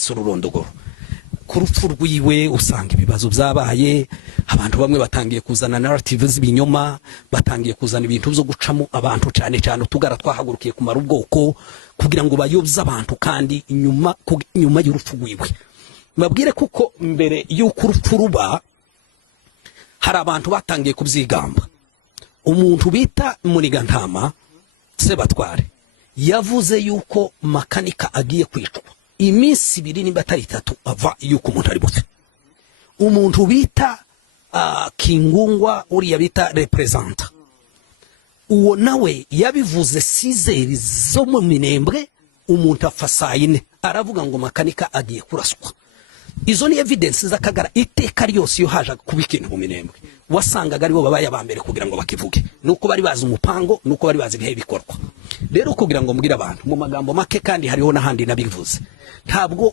sururondogoro ku rupfu rwiwe usanga ibibazo byabaye abantu bamwe batangiye kuzana narrative z'ibinyoma batangiye kuzana ibintu byo gucamo abantu cyane cyane tugara twahagurukiye kumara ubwoko kugira ngo bayobze abantu kandi nyuma y'urupfu rwiwe babwire kuko mbere y'uko urupfu ruba hari abantu batangiye kubyigamba umuntu bita Munigantama Sebatware yavuze yuko makanika agiye kwicwa iminsi 2 nimba 3 ava yuko umuntu ari butse umuntu bita Kingungwa uri yabita representa uwo nawe yabivuze sizeri zo mu Minembwe umuntu afasayine aravuga ngo makanika agiye kuraswa izo ni evidence zakagara iteka ryose yo haje kubikintu mu Minembwe wasangaga ari bo babaye abambere kugira ngo bakivuge nuko bari bazi umupango nuko bari bazi bihe bikorwa rero kugira ngo mbwira abantu mu magambo make kandi hariho nahandi nabivuze ntabwo